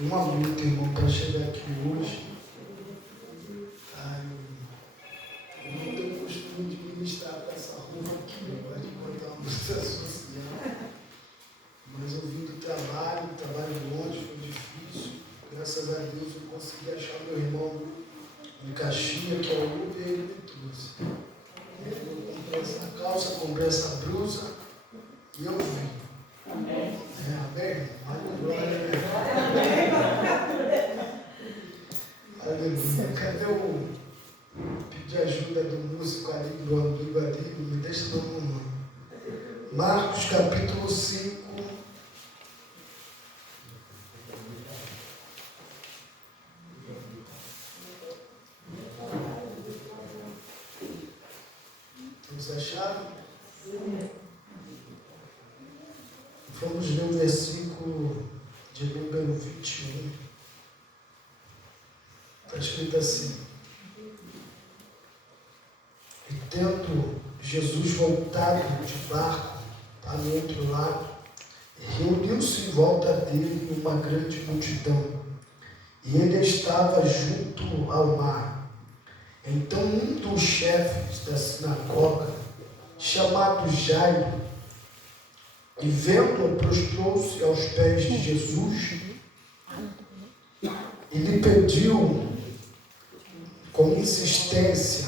Uma luta, irmão, para chegar aqui hoje. Eu não tenho costume de ministrar com essa roupa aqui, eu gosto de botar uma blusa social. Mas eu vim do trabalho longe, foi difícil. Graças a Deus eu consegui achar meu irmão de Caxias, que é o Uber, e ele me trouxe. Eu comprei essa calça, comprei essa blusa e eu vim. Amém. Amém? Aleluia. Aleluia. Cadê o pedir ajuda do músico ali, do Ibarilho? Me deixa no mundo. Marcos capítulo 5. Vocês acharam? Sim. Vamos ler o versículo de número 21. Está escrito assim: e tendo Jesus voltado de barco para o outro lado, reuniu-se em volta dele uma grande multidão, e ele estava junto ao mar. Então um dos chefes da sinagoga, chamado Jairo, e vendo-o, prostrou-se aos pés de Jesus e lhe pediu com insistência: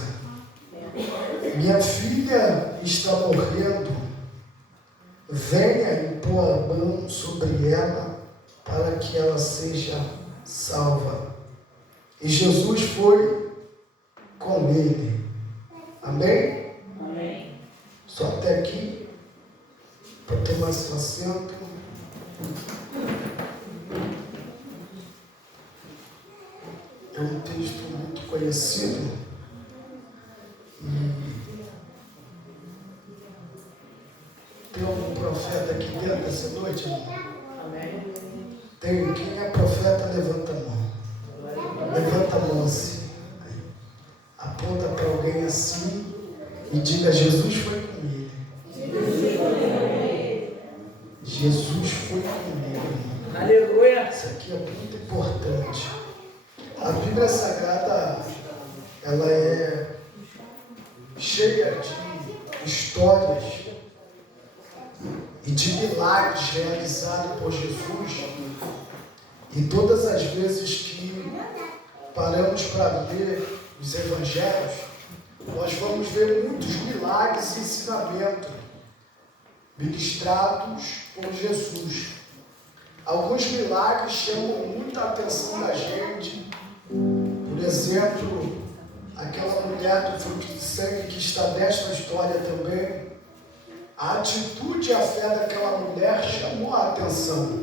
minha filha está morrendo, venha e pôr a mão sobre ela para que ela seja salva. E Jesus foi com ele. Amém? Amém. Só até aqui. Para tomar seu assento. É um texto muito conhecido. E tem algum profeta aqui dentro essa noite? Amém. Tem. Quem é profeta, levanta a mão. Levanta a mão assim. Aponta para alguém assim e diga: Jesus foi com ele. Jesus foi comigo. Aleluia. Isso aqui é muito importante. A Bíblia Sagrada, ela é cheia de histórias e de milagres realizados por Jesus. E todas as vezes que paramos para ler os evangelhos, nós vamos ver muitos milagres e ensinamentos ministrados por Jesus. Alguns milagres chamam muita atenção da gente. Por exemplo, aquela mulher do fruto de sangue que está nesta história também. A atitude e a fé daquela mulher chamou a atenção.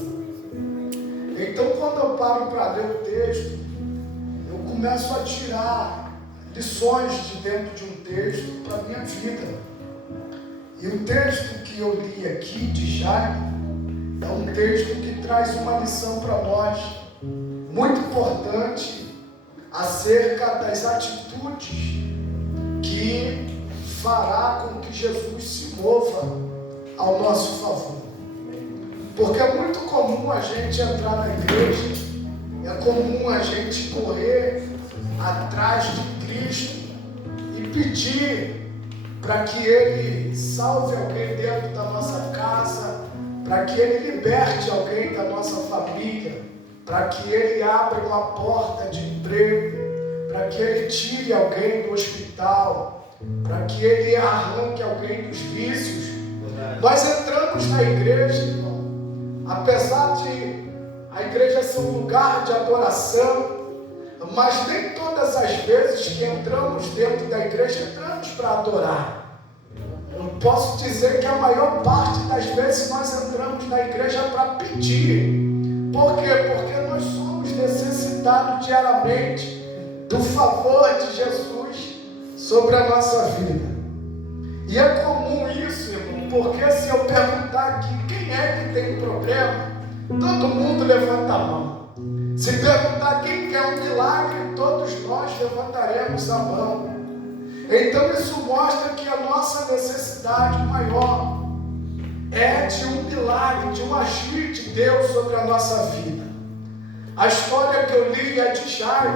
Então, quando eu paro para ler o texto, eu começo a tirar lições de dentro de um texto para a minha vida. E o texto que eu li aqui de Jairo é um texto que traz uma lição para nós muito importante acerca das atitudes que fará com que Jesus se mova ao nosso favor. Porque é muito comum a gente entrar na igreja, é comum a gente correr atrás de Cristo e pedir para que Ele salve alguém dentro da nossa casa, para que Ele liberte alguém da nossa família, para que Ele abra uma porta de emprego, para que Ele tire alguém do hospital, para que Ele arranque alguém dos vícios. Nós entramos na igreja, irmão, apesar de a igreja ser um lugar de adoração, mas nem todas as vezes que entramos dentro da igreja, entramos para adorar. Eu posso dizer que a maior parte das vezes nós entramos na igreja para pedir. Por quê? Porque nós somos necessitados diariamente do favor de Jesus sobre a nossa vida. E é comum isso, irmão, porque se eu perguntar aqui quem é que tem problema, todo mundo levanta a mão. Se perguntar quem quer um milagre, todos nós levantaremos a mão. Então isso mostra que a nossa necessidade maior é de um milagre, de um agir de Deus sobre a nossa vida. A história que eu li é de Jairo.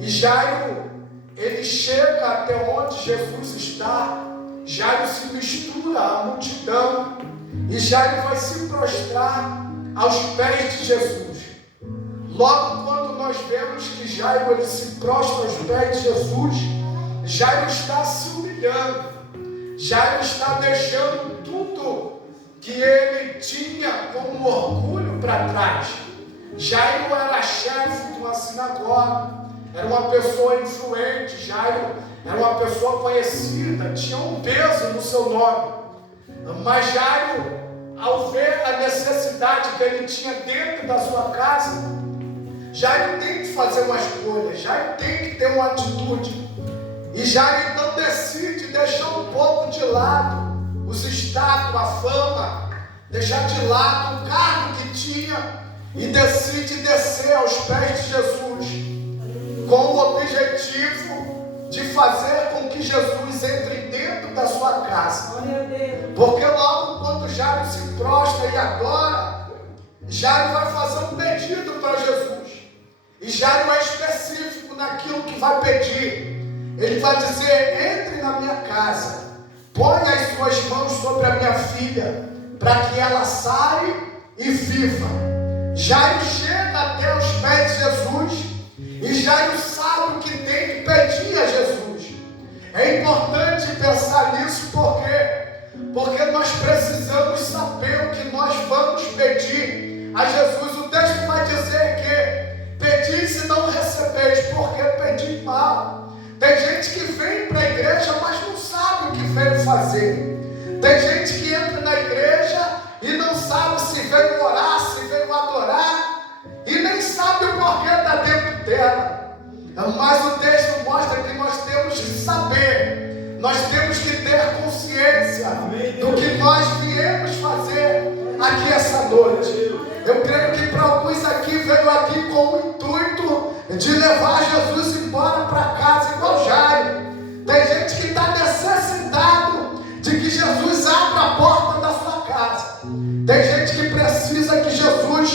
E Jairo, ele chega até onde Jesus está. Jairo se mistura à multidão. E Jairo vai se prostrar aos pés de Jesus. Logo quando nós vemos que Jairo ele se prostra aos pés de Jesus, Jairo está se humilhando. Jairo está deixando tudo que ele tinha como orgulho para trás. Jairo era chefe de uma sinagoga, era uma pessoa influente. Jairo era uma pessoa conhecida, tinha um peso no seu nome. Mas Jairo, ao ver a necessidade que ele tinha dentro da sua casa, Jairo tem que fazer uma escolha, Jairo tem que ter uma atitude. E Jairo então decide deixar um pouco de lado os status, a fama, deixar de lado o cargo que tinha e decide descer aos pés de Jesus com o objetivo de fazer com que Jesus entre dentro da sua casa. Porque logo quando Jairo se prostra e adora, Jairo vai fazer um pedido para Jesus. E Jairo é específico naquilo que vai pedir. Ele vai dizer: entre na minha casa, põe as suas mãos sobre a minha filha, para que ela saia e viva. Jairo chega até os pés de Jesus, e Jairo sabe o que tem que pedir a Jesus. É importante pensar nisso, porque nós precisamos saber o que nós vamos pedir a Jesus. O texto vai dizer que pedis e não recebeis, porque pedis mal. Tem gente que vem para a igreja, mas não sabe o que veio fazer. Tem gente que entra na igreja e não sabe se veio orar, se veio adorar, e nem sabe o porquê está dentro dela. Mas o texto mostra que nós temos que saber, nós temos que ter consciência do que nós viemos fazer aqui essa noite. Eu creio que para alguns aqui veio aqui com o intuito de levar Jesus embora para casa igual Jairo. Tem gente que está necessitado de que Jesus abra a porta da sua casa. Tem gente que precisa que Jesus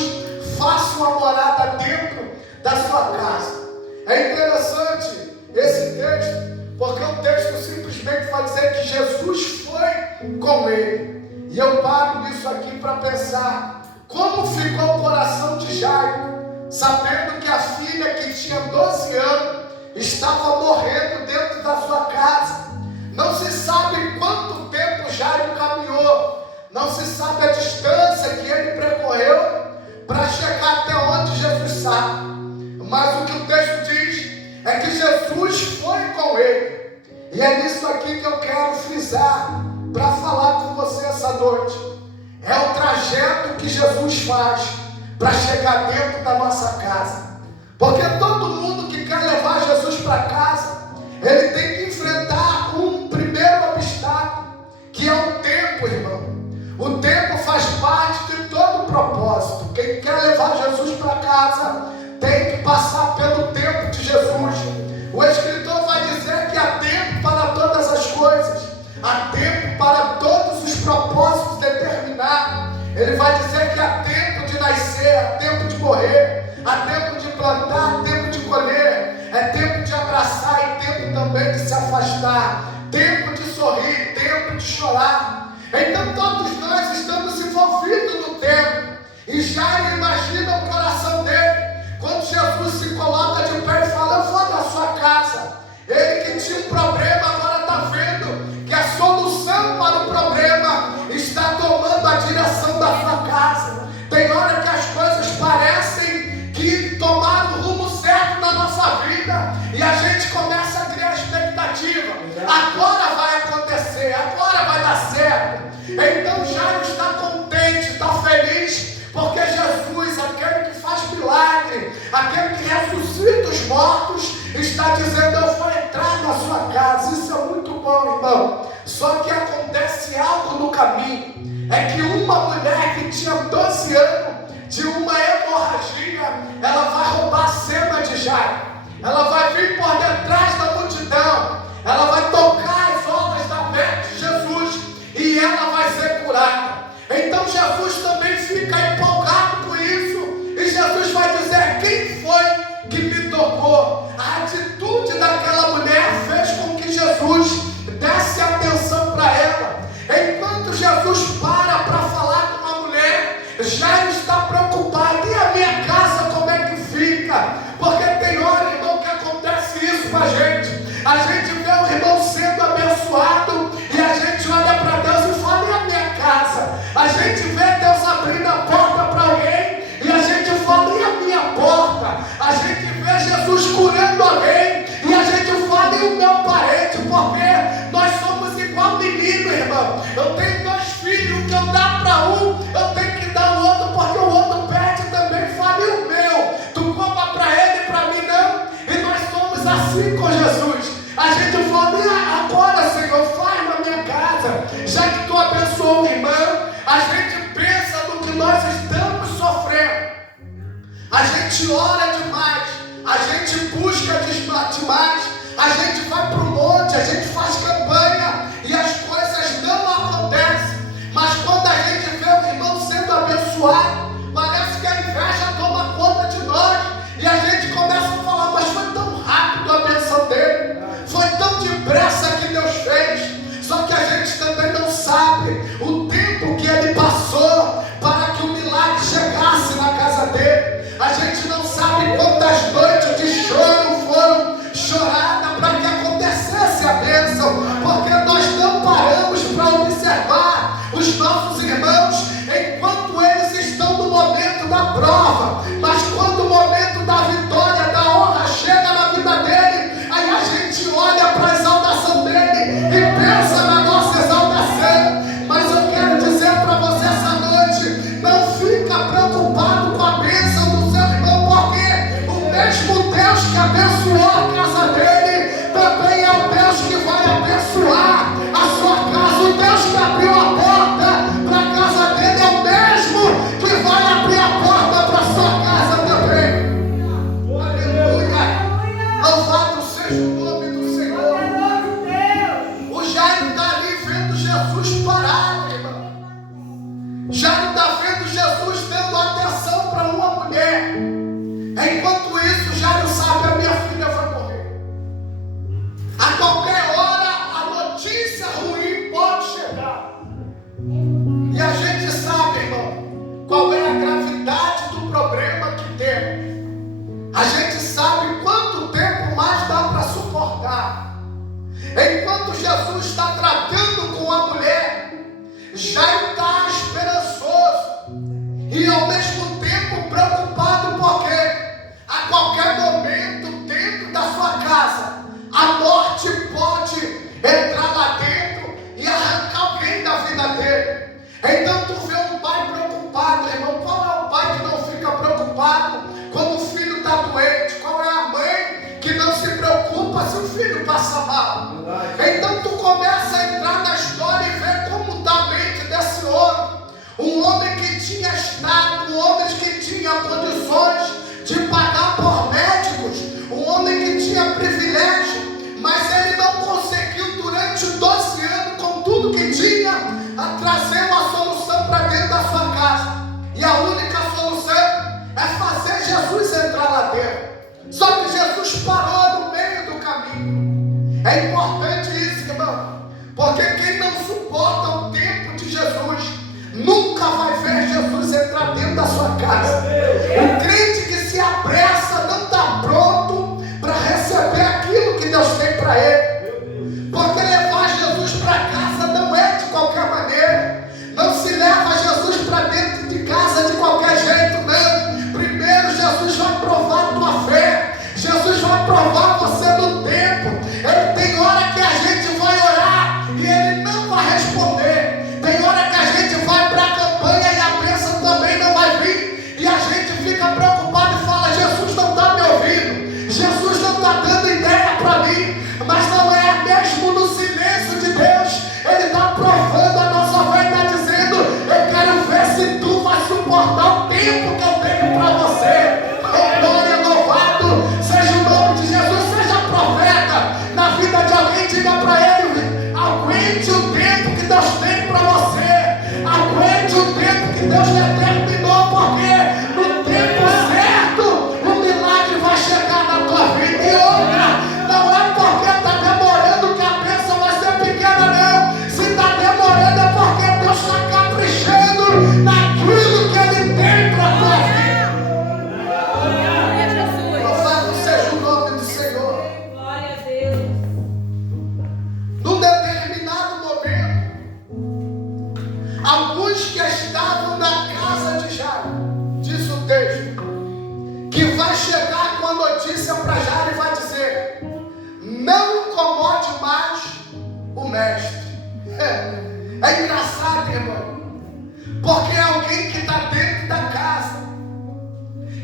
faça uma morada dentro da sua casa. É interessante esse texto, porque o texto simplesmente vai dizer que Jesus foi com ele. E eu paro nisso aqui para pensar como ficou o coração de Jairo, sabendo que a filha que tinha 12 anos estava morrendo dentro da sua casa. Não se sabe quanto tempo Jairo caminhou, não se sabe a distância que ele percorreu para chegar até onde Jesus está. Mas o que o texto diz é que Jesus foi com ele. E é nisso aqui que eu quero frisar para falar com você essa noite. É o trajeto que Jesus faz para chegar dentro da nossa casa. Porque todo mundo que quer levar Jesus para casa, ele tem que enfrentar um primeiro obstáculo, que é o tempo, irmão. O tempo faz parte de todo o propósito. Quem quer levar Jesus para casa tem que passar pelo tempo de Jesus. O escritor vai dizer que há tempo para todas as coisas, há tempo para todos os propósitos determinados. Ele vai dizer que há tempo de nascer, há tempo de morrer, há tempo de plantar, há tempo de colher, é tempo de abraçar e tempo também de se afastar, tempo de sorrir, tempo de chorar. Então todos nós estamos envolvidos no tempo. E Jairo imagina o coração dele quando Jesus se coloca de pé e fala: eu vou na sua casa. Ele que tinha um problema agora está vendo que a solução para o problema está tomando a direção da sua casa. Tem hora que as coisas parecem que tomaram o rumo certo na nossa vida e a gente começa a criar expectativa. Agora vai acontecer, agora vai dar certo. Então Jairo está contente, está feliz, porque Jesus, aquele que faz milagre, aquele que ressuscita os mortos, está dizendo: eu vou entrar na sua casa. Isso é muito bom, irmão. Só que acontece algo no caminho. É que uma mulher que tinha 12 anos de uma hemorragia, ela vai roubar a cena de Jairo. Ela vai vir por detrás da multidão. Ela vai tocar as orlas da veste de Jesus e ela vai ser curada. Então Jesus também fica empolgado com isso. E Jesus vai dizer Jairo está preocupado. E a minha casa como é que fica? Porque tem hora, irmão, que acontece isso com a gente. A gente vê o irmão sendo abençoado e a gente olha para Deus e fala: e a minha casa? A gente vê Deus abrindo a porta para alguém e a gente fala: e a minha porta? A gente vê Jesus curando alguém e a gente fala: e o meu parente? Porque nós somos igual menino, irmão. Eu tenho 2 filhos, o que eu dar para um, eu tenho que dar ao outro, porque o outro pede também. Fala: e o meu? Tu compra para ele e para mim não? E nós somos assim com Jesus. A gente fala: e agora, Senhor, faz na minha casa, já que tu abençoou o irmão. A gente pensa no que nós estamos sofrendo. A gente ora demais, a gente busca demais, a gente vai para o monte, a gente faz campanha e as coisas não acontecem. Mas quando a gente vê o irmão sendo abençoado, parece que a inveja toma conta de nós e a gente começa a falar: mas foi tão rápido a bênção dele, foi tão depressa que Deus fez. Só que a gente também não sabe o tempo que ele passou para que o milagre chegasse na casa dele. A gente não sabe quantas noites de choro foram choradas para que acontecesse a bênção, porque nós não paramos para observar os nossos irmãos enquanto eles estão no momento da prova. Mas quando o momento da vitória, da honra chega na vida dele, aí a gente olha para a exaltação dele e pensa na nossa exaltação. Mas eu quero dizer para você essa noite: não fica preocupado com a bênção do seu irmão, porque o mesmo Deus que abençoou a casa dele também é o Deus que vai abençoar a sua casa. O Deus que abriu a porta para a casa dele é o mesmo que vai abrir a porta para a sua casa também. Aleluia! Louvado seja o nome do Senhor. O Jairo está ali vendo Jesus parado, irmão. Jairo está vendo Jesus dando atenção para uma mulher. Enquanto isso, Jairo sabe: a minha filha vai morrer. A qualquer hora a notícia ruim pode chegar. E a gente sabe, irmão, qual é a gravidade do problema que temos. A gente sabe quanto tempo mais dá para suportar. Enquanto Jesus está tratando com a mulher, Jairo está esperançoso e ao mesmo tempo preocupado, porque a qualquer momento dentro da sua casa a morte pode entrar lá dentro e arrancar alguém da vida dele. Então tu vê um pai preocupado, irmão. Qual é o pai que não fica preocupado quando o filho está doente? Qual é a mãe que não se preocupa se o filho passa mal? Então tu começa a entrar na história e ver como está a mente desse homem. Um homem que tinha estado, um homem que tinha condições de pagar por médicos, um homem que tinha privilégio, mas ele não conseguiu durante 12 anos, com tudo que tinha, a trazer uma solução para dentro da sua casa. E a única solução é fazer Jesus entrar lá dentro. Só que Jesus parou no meio do caminho. É importante isso, irmão, porque quem não suporta o tempo de Jesus nunca vai ver Jesus entrar dentro da sua casa. O crente que se apressa não está pronto para receber aquilo que Deus tem para ele. Porque levar Jesus para casa não é de qualquer maneira. Não se leva Jesus para dentro de casa de qualquer jeito, não. Primeiro Jesus vai provar a tua fé. Jesus vai provar você no tempo. Ele tem hora que a gente vai orar e ele não vai responder. Tem hora que a gente vai para a campanha e a bênção também não vai vir. E a gente fica preocupado e fala: Jesus não está me ouvindo. Jesus não está dando ideia para mim. Mas não é mesmo no silêncio de Deus. Ele está provando a nossa fé e está dizendo: eu quero ver se tu vai suportar o tempo que eu tenho para você. Glória, louvado seja o nome de Jesus. Seja profeta na vida de alguém, diga para ele: aguente o tempo que Deus tem para você. Aguente o tempo que Deus determinou, porque no tempo certo o milagre vai chegar na tua vida. E outra, não é porque está demorando que a bênção vai ser pequena, não. Se está demorando é porque Deus está caprichando naquilo que Ele do mestre. É engraçado, irmão, porque é alguém que está dentro da casa,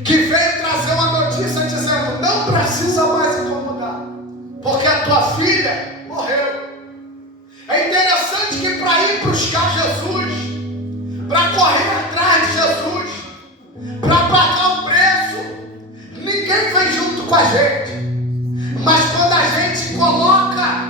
que veio trazer uma notícia dizendo: não precisa mais incomodar, porque a tua filha morreu. É interessante que para ir buscar Jesus, para correr atrás de Jesus, para pagar o preço, ninguém vem junto com a gente. Mas quando a gente coloca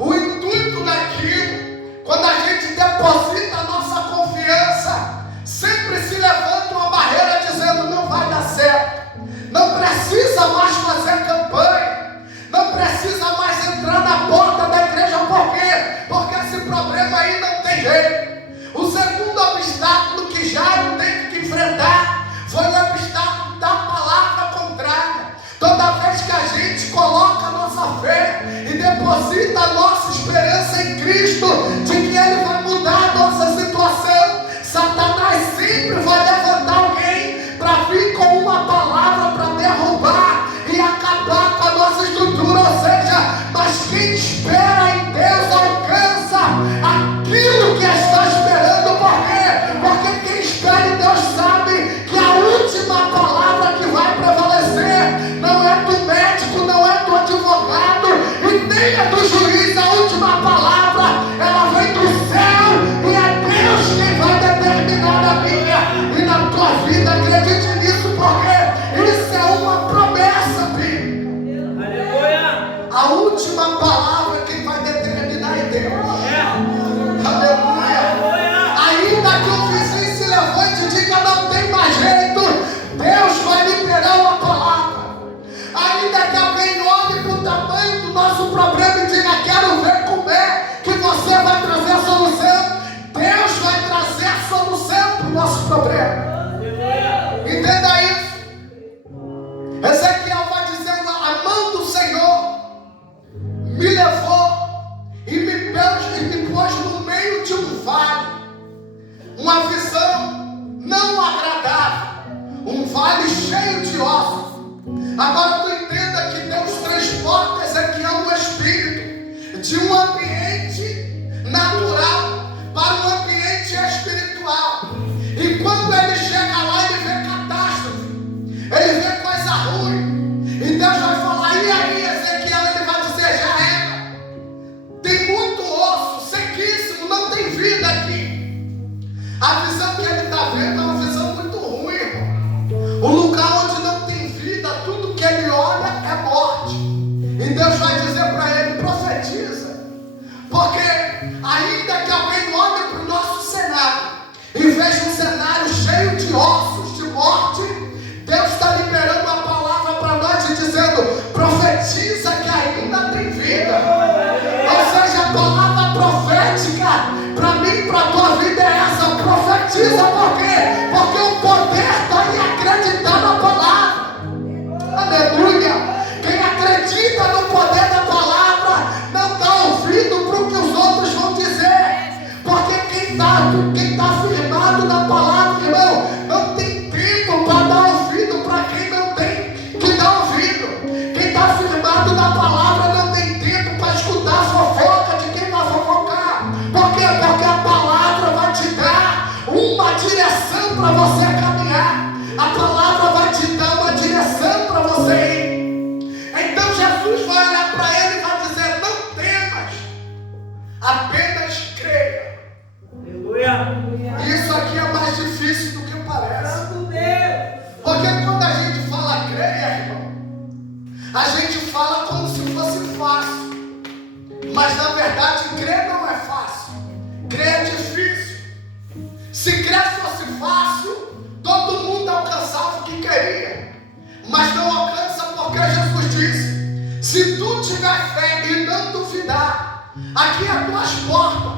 o intuito naquilo, quando a gente deposita a nossa confiança, sempre se levanta uma barreira dizendo: não vai dar certo, não precisa mais fazer campanha, não precisa mais entrar na porta da igreja. Por quê? Porque esse problema aí não tem jeito. O segundo obstáculo que Jairo teve que enfrentar foi o obstáculo da palavra contrária. Toda vez que a gente coloca a nossa fé e deposita a nossa esperança em Cristo, de que Ele vai mudar a nossa situação, Satanás sempre vai levantar alguém para vir com uma palavra para derrubar e acabar com a nossa estrutura. Ou seja, mas quem espera em Deus alcança aquilo que está esperando. Por quê? Porque quem espera em Deus sabe que a última palavra que vai prevalecer não é do médico, não é do advogado e nem é do juiz. A última palavra, ela vem do céu e é Deus quem vai determinar na minha e na tua vida. Acredite nisso, porque isso é uma promessa, filho. Aleluia. A última palavra quem vai determinar é Deus. Aleluia. Ainda que o vizinho se levante e diga: não tem mais jeito, Deus vai liberar uma palavra. Ainda que alguém olhe para o tamanho do nosso problema e diga: quero ver como é que você vai trazer a solução, Deus vai trazer a solução para o nosso problema. Entenda isso. Ezequiel vai dizer: a mão do Senhor me levou e me pôs no meio de um vale, uma visão não agradável, um vale cheio de ossos. Agora tu entenda que Deus transporta Ezequiel no espírito, de um ambiente natural para um ambiente espiritual. E quando ele chega lá, ele vê catástrofe, ele vê coisa ruim, e Deus vai falar: e aí, Ezequiel? Ele vai dizer: já era, tem muito osso, sequíssimo, não tem vida aqui. A visão que ele está vendo é uma visão muito ruim, irmão. O lugar onde não tem vida, tudo que ele olha é morte. E Deus vai dizer para ele: profetiza. Porque ainda que alguém olhe para o nosso cenário e veja um cenário cheio de ossos, de morte, Deus está liberando a palavra para nós e dizendo: profetiza que ainda tem vida. Ou seja, a palavra profética para mim e para a tua vida é essa: profetiza. Por quê? Porque o poder está em acreditar na palavra. Aleluia. Quem acredita no poder da palavra não dá ouvido para o que os outros vão dizer. Porque quem está firmado na palavra, irmão, não tem tempo para dar ouvido para quem não tem que dar ouvido. Quem está firmado na palavra não tem tempo para escutar a fofoca de quem vai fofocar. Por quê? Porque a palavra vai te dar uma direção para você caminhar. A palavra vai te dar uma direção para você ir. Então Jesus vai olhar para ele e vai dizer: não temas, apenas creia. Aleluia. Isso aqui é mais difícil do que parece. Santo Deus. Porque quando a gente fala creia, irmão, a gente fala como se fosse fácil. Mas na verdade, crer não é fácil. Crer é difícil. Se crer fosse fácil, todo mundo alcançava o que queria. Mas não alcança porque Jesus disse: se tu tiver fé e não duvidar, aqui há duas portas.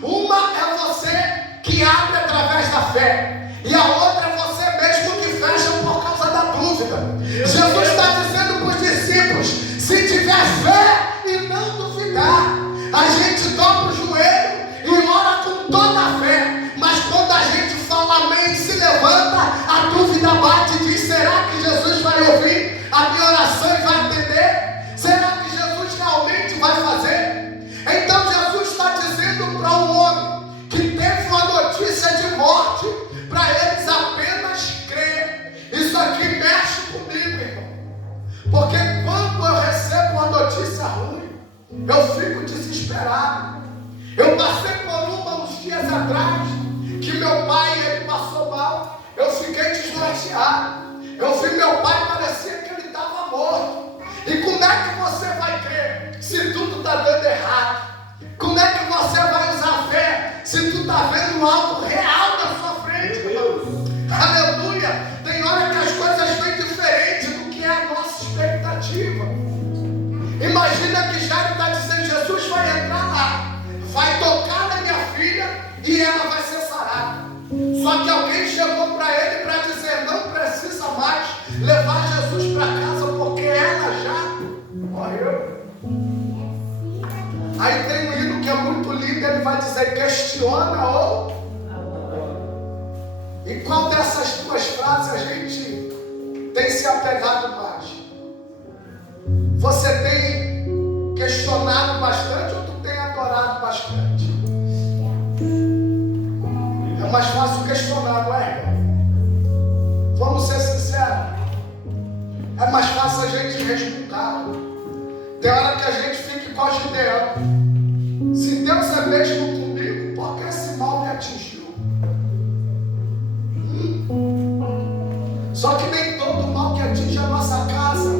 Uma é você que abre através da fé, e a outra é você mesmo que fecha por causa da dúvida. Jesus está dizendo para os discípulos: se tiver fé e não duvidar, a gente dobra o joelho e ora com toda a fé. Mas quando a gente fala amém e se levanta, a dúvida bate e diz: será que Jesus vai ouvir a minha oração e vai entender? Será que Jesus realmente vai fazer? Então Jesus dias atrás que meu pai ele passou mal, eu fiquei desnorteado. Eu vi meu pai, parecia que ele estava morto. E como é que você vai crer se tudo está dando errado? Como é que você vai usar fé se tu está vendo algo real na sua frente, irmão? Aleluia! Tem hora que as coisas vêm diferentes do que é a nossa expectativa. Imagina que Jairo está dizendo: Jesus vai entrar lá, vai tocar na minha filha e ela vai ser sarada. Só que alguém chegou para ele para dizer: não precisa mais levar Jesus para casa porque ela já morreu. Aí tem um hino que é muito lindo, ele vai dizer: questiona ou... E qual dessas duas frases a gente tem se apegado mais? Você tem questionado bastante ou tu tem adorado bastante? É mais fácil questionar, não é? Vamos ser sinceros. É mais fácil a gente resmungar. Tem hora que a gente fica igual Gideão. Se Deus é mesmo comigo, por que esse mal me atingiu? Só que nem todo mal que atinge a nossa casa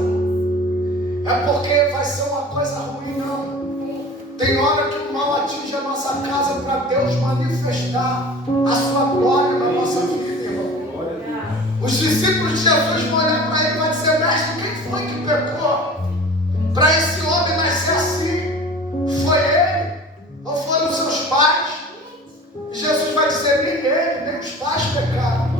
é porque vai ser uma coisa ruim, não. Tem hora que o mal atinge a nossa casa para Deus manifestar a sua glória na nossa vida, irmão. Os discípulos de Jesus vão olhar para ele e vão dizer: mestre, quem foi que pecou para esse homem nascer assim? Foi ele? Ou foram os seus pais? E Jesus vai dizer: nem ele, nem os pais pecaram.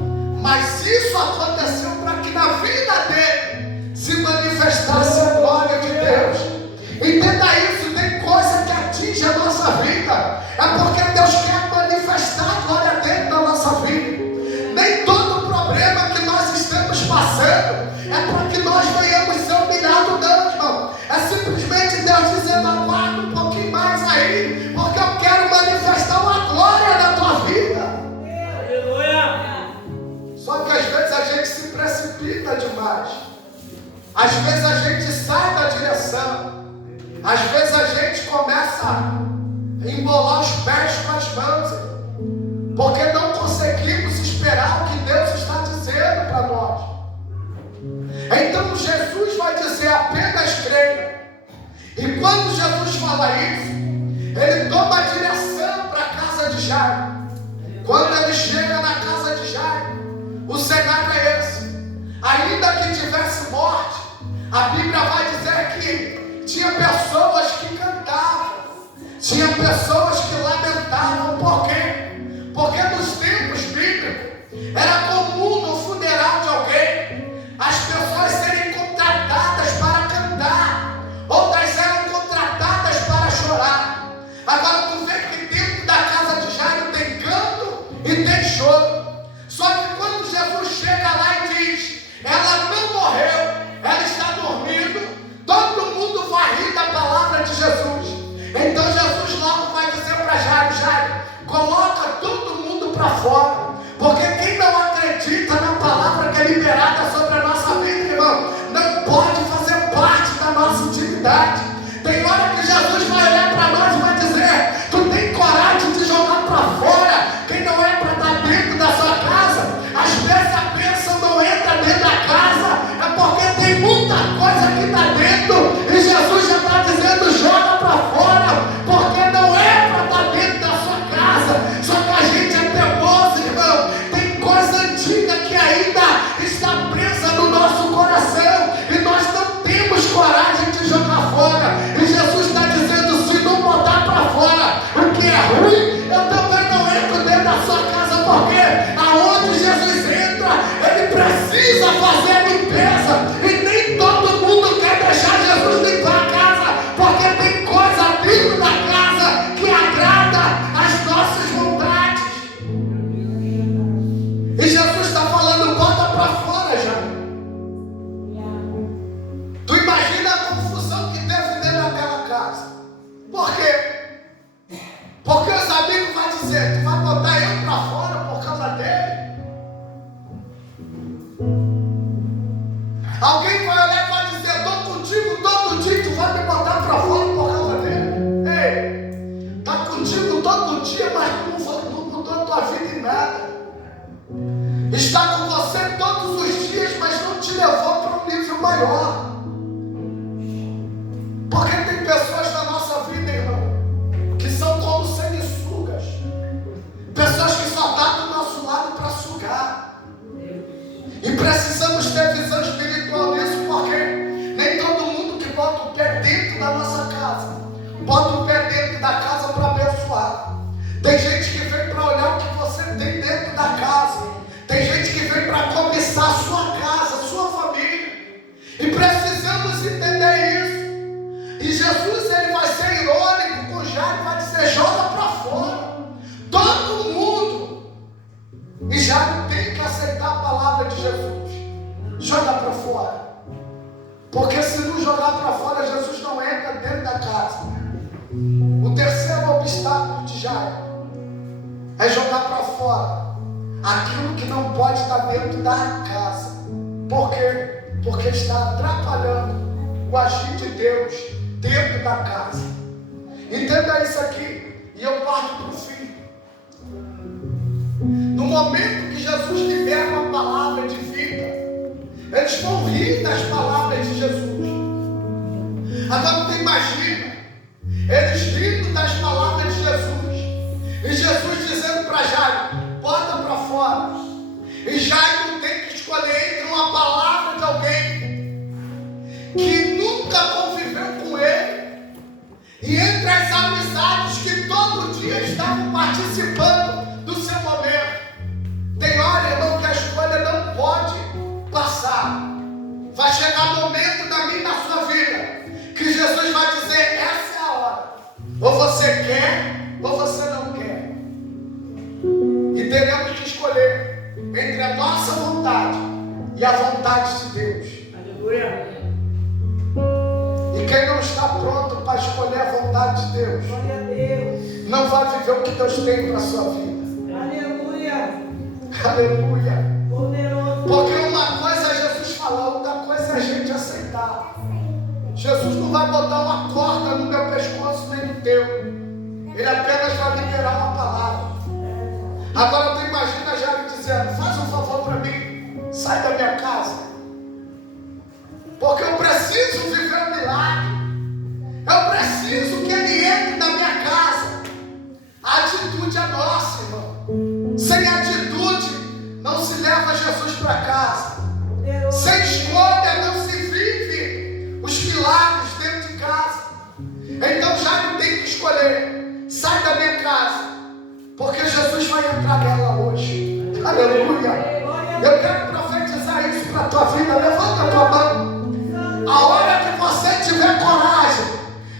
Mas isso aconteceu para que na vida dele se manifestasse a glória de Deus. Entenda isso, tem coisa que atinge a nossa vida, é porque Deus quer manifestar a glória dele na nossa vida. Nem todo problema que nós estamos passando é para que nós venhamos ser humilhados, não, irmão. É simplesmente Deus dizendo: aguarda um pouquinho mais aí, porque eu quero manifestar uma glória na tua vida. Só que às vezes a gente se precipita demais. Às vezes a gente sai da direção. Às vezes a gente começa a embolar os pés com as mãos, porque não conseguimos esperar o que Deus está dizendo para nós. Então Jesus vai dizer: apenas creia. E quando Jesus fala isso, ele toma a direção para a casa de Jairo. Quando ele chega na casa de Jairo, o cenário é esse. Ainda que tivesse morte, a Bíblia vai dizer que tinha pessoas que cantavam, tinha pessoas que lamentavam. Por quê? Porque nos tempos bíblicos era comum no funeral de alguém as pessoas serem contratadas para cantar, outras eram contratadas para chorar. Agora tu vê que dentro da casa de Jairo tem canto e tem choro. Só que quando Jesus chega lá e diz: ela não morreu, ela está dormindo, todo mundo vai rir da palavra de Jesus. Então Jesus logo vai dizer para Jairo: Jairo, coloca todo mundo para fora, porque quem não acredita na palavra que é liberada sobre a nossa vida, irmão, não pode fazer parte da nossa intimidade. Tem hora que Jesus vai olhar para nós e vai dizer: tu tem coragem de jogar para fora quem não é para estar dentro da sua casa? Às vezes a bênção não entra dentro da casa, é porque tem muita coisa que está dentro, e Jesus já está dizendo: joga para fora, porque não é para estar dentro da sua casa. Só que a gente é teimoso, irmão. Tem coisa antiga que ainda está presa no nosso coração, e nós não temos coragem de jogar fora. E Jesus está dizendo: se não botar para fora o que é ruim, eu também não entro dentro da sua casa, porque aonde Jesus entra, ele precisa fazer a limpeza, e nem está com você todos os dias, mas não te levou para um nível maior. Porque tem pessoas na nossa vida, irmão, que são como sanguessugas. Pessoas que só estão do nosso lado para sugar. E precisamos ter visão espiritual nisso, porque nem todo mundo que bota o pé dentro da nossa casa, bota o pé dentro da casa para abençoar. Tem gente que vem para olhar o que você tem dentro da casa. Tem gente que vem para cobiçar a sua casa, a sua família. E precisamos entender isso. E Jesus, ele vai ser irônico com Jairo, vai dizer: joga para fora. Todo mundo. E Jairo tem que aceitar a palavra de Jesus. Joga para fora. Porque se não jogar para fora, Jesus não entra dentro da casa. O terceiro obstáculo de Jairo é jogar para fora aquilo que não pode estar dentro da casa. Por quê? Porque está atrapalhando o agir de Deus dentro da casa. Entenda isso aqui, e eu parto para o fim. No momento que Jesus libera uma palavra de vida, eles vão rir das palavras de Jesus. Agora tu imagina, eles rindo das palavras de Jesus, e Jesus dizendo para Jairo: bota para fora. E Jairo tem que escolher entre uma palavra de alguém que nunca conviveu com ele, e entre as amizades que todo dia estavam participando do seu momento. Tem hora, irmão, que a escolha não pode passar. Vai chegar momento da minha e da sua vida que Jesus vai dizer: essa é a hora. Ou você quer, ou você não quer. E teremos que escolher entre a nossa vontade e a vontade de Deus. Aleluia. E quem não está pronto para escolher a vontade de Deus, Glória a Deus. não vai viver o que Deus tem para a sua vida. Aleluia. Aleluia. Poderoso. Porque uma coisa é Jesus falar, outra coisa é a gente aceitar. Jesus não vai botar uma corda no meu pescoço nem no teu. Ele apenas vai liberar uma palavra. Agora tu imagina Jairo dizendo: faz um favor para mim, sai da minha casa. Porque eu preciso viver um milagre. Eu preciso que ele entre na minha casa. A atitude é nossa, irmão. Sem atitude não se leva Jesus para casa. Sem escolha não se vive os milagres dentro de casa. Então Jairo tem que escolher: sai da minha casa, porque Jesus vai entrar nela hoje. Aleluia. Eu quero profetizar isso para a tua vida. Levanta a tua mão. A hora que você tiver coragem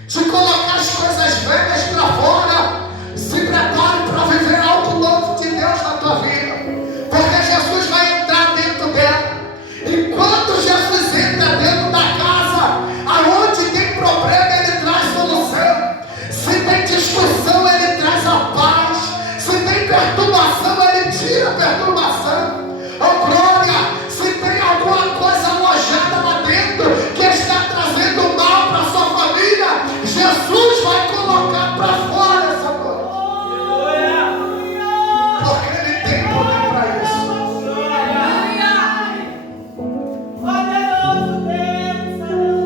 de colocar as coisas velhas para fora, se prepare para viver algo novo de Deus na tua vida. Porque Jesus vai entrar dentro dela. E quando Jesus entra dentro da casa, aonde tem problema, ele traz solução. Se tem discussão, ele traz a paz. Se tem perturbação, ele tira a perturbação. Oh glória! Se tem alguma coisa alojada lá dentro que está trazendo mal para a sua família, Jesus vai colocar para fora essa coisa. Porque ele tem poder para isso.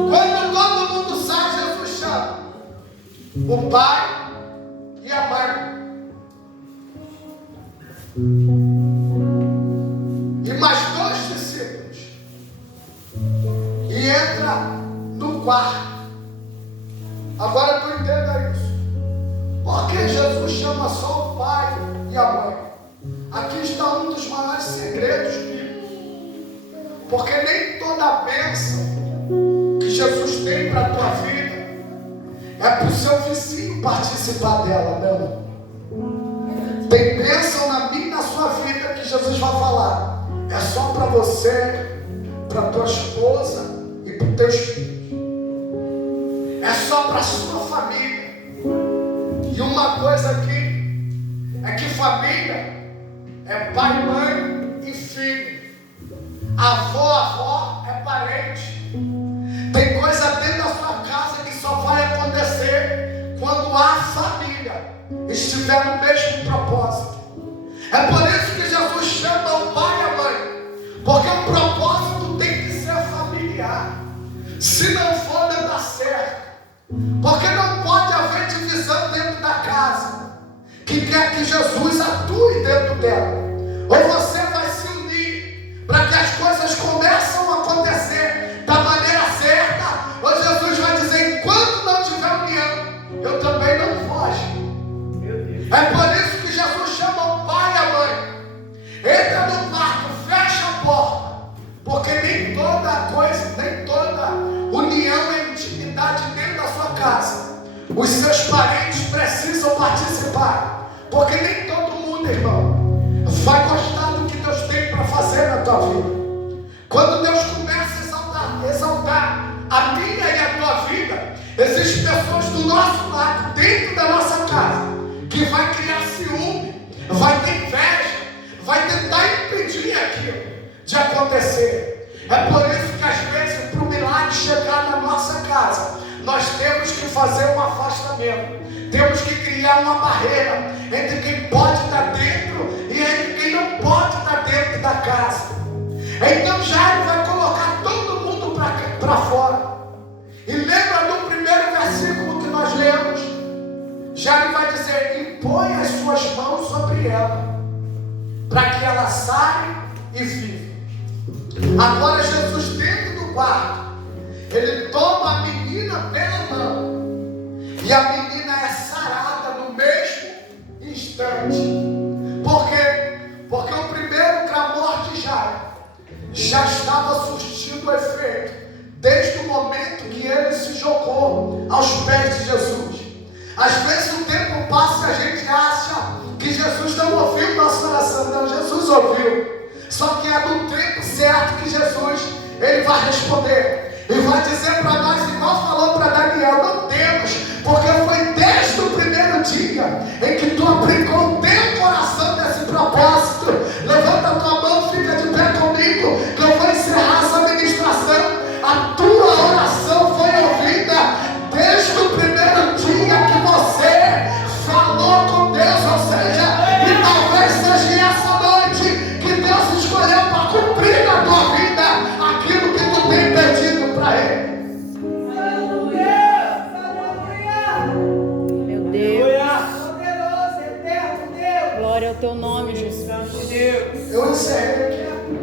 Quando todo mundo sai, Jesus chama o pai e a mãe. E mais dois discípulos. E entra no quarto. Agora tu entenda isso. Por que Jesus chama só o pai e a mãe? Aqui está um dos maiores segredos bíblicos. Porque nem toda bênção que Jesus tem para a tua vida é para o seu vizinho participar dela, não. Tem bênção na minha e na sua vida que Jesus vai falar: é só para você, para tua esposa e para os teus filhos. É só para a sua família. E uma coisa aqui é que família é pai, mãe e filho. Avó é parente. Tem coisa dentro da sua casa que só vai acontecer quando a família estiver no mesmo propósito. É por isso que Jesus chama o pai e a mãe. propósito tem que ser familiar. Se não for, não dá certo. Porque não pode haver divisão dentro da casa que quer que Jesus atue dentro dela. Ou você vai se unir para que as coisas começam a acontecer da maneira certa, ou Jesus vai dizer: enquanto não tiver união, eu também não foge. É por isso que Jesus chama o pai e a mãe. Entra no quarto, fecha a porta, porque nem toda coisa, nem toda união e intimidade dentro da sua casa os seus parentes precisam participar, porque nem todo mundo, irmão, vai gostar do que Deus tem para fazer na tua vida. Quando Deus começa a exaltar a minha e a tua vida, existem pessoas do nosso lado, dentro da nossa casa, que vai criar ciúme, vai ter inveja, vai tentar impedir aquilo de acontecer. É por isso que às vezes, para o milagre chegar na nossa casa, nós temos que fazer um afastamento, temos que criar uma barreira entre quem pode estar dentro e entre quem não pode estar dentro da casa. Então Jairo vai colocar todo mundo para fora. E lembra do primeiro versículo que nós lemos? Jairo vai dizer: impõe as suas mãos sobre ela, para que ela saia e viva. Agora Jesus, dentro do quarto, ele toma a menina pela mão, e a menina é sarada no mesmo instante. Por quê? Porque o primeiro clamor de Jairo já estava surtindo efeito desde o momento que ele se jogou aos pés de Jesus. Às vezes o tempo passa e a gente acha que Jesus não ouviu nossa oração. Não, Jesus ouviu. Só que é no tempo certo que Jesus, ele vai responder. E vai dizer para nós, igual falou para Daniel: não temos, porque foi desde o primeiro dia em que tu aplicou o teu coração nesse propósito. Levanta a tua mão, fica de pé comigo, que eu vou encerrar essa ministração. A tua oração foi ouvida desde o primeiro dia que você falou com Deus. Ou seja, e talvez seja essa noite que Deus escolheu para cumprir na tua vida aquilo que tu tem pedido para Ele. Meu Deus. Glória ao teu nome, Jesus. Eu encerrei aqui.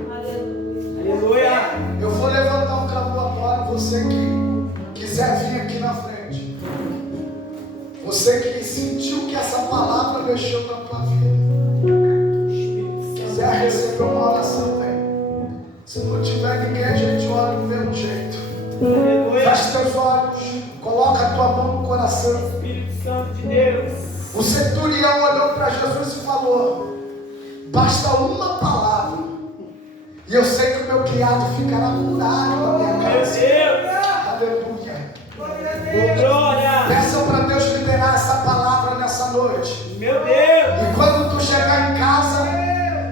Aleluia. Eu vou levantar um clamor agora. Você que quiser vir aqui na frente, você que sentiu que essa palavra mexeu na tua vida, quiser receber uma oração, vem. Se não tiver ninguém, a gente ora do mesmo jeito. Feche teus olhos, coloca a tua mão no coração. Espírito Santo de Deus. O centurião olhou para Jesus e falou: basta uma palavra, e eu sei que o meu criado ficará curado na minha Meu casa. Deus. Aleluia. Glória. Peça para Deus liberar essa palavra nessa noite. Meu Deus. E quando tu chegar em casa,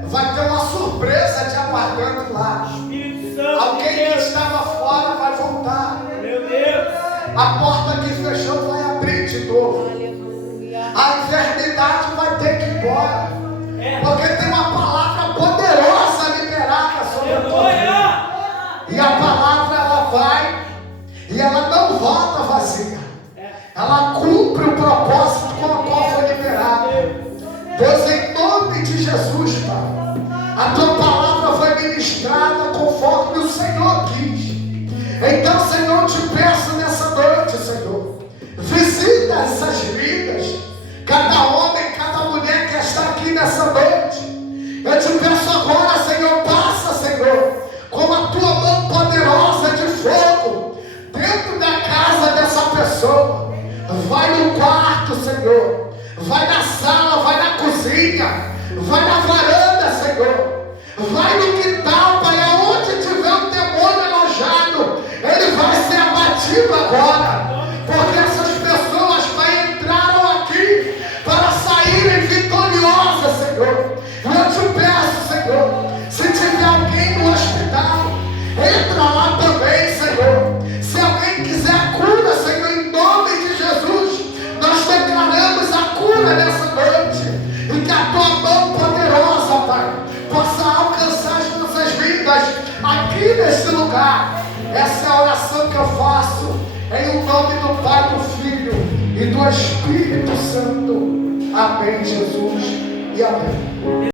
vai ter uma surpresa te aguardando lá. Espírito Santo Alguém de que Deus. estava fora vai voltar. Meu Deus. A porta que fechou vai abrir de novo. Aleluia. A enfermidade vai ter que ir embora. É. Porque tem uma palavra poderosa liberada sobre a tua vida. Aleluia. E a palavra, ela vai e ela não volta vazia. Ela cumpre o propósito com o qual foi liberada. Deus, em nome de Jesus, Pai, a tua palavra foi ministrada conforme o Senhor quis. Então, Senhor, eu te peço nessa noite, Senhor, visita essas vidas, cada homem, cada mulher que está aqui nessa noite. Eu te peço agora, Senhor, passa, Senhor, com a tua mão poderosa de fogo dentro da casa dessa pessoa. Vai no quarto, Senhor, vai na sala, vai na cozinha, vai na varanda, Senhor, vai no quintal, Pai, aonde tiver um demônio alojado, ele vai aqui nesse lugar. Essa é a oração que eu faço em o nome do Pai, do Filho e do Espírito Santo. Amém, Jesus, e amém.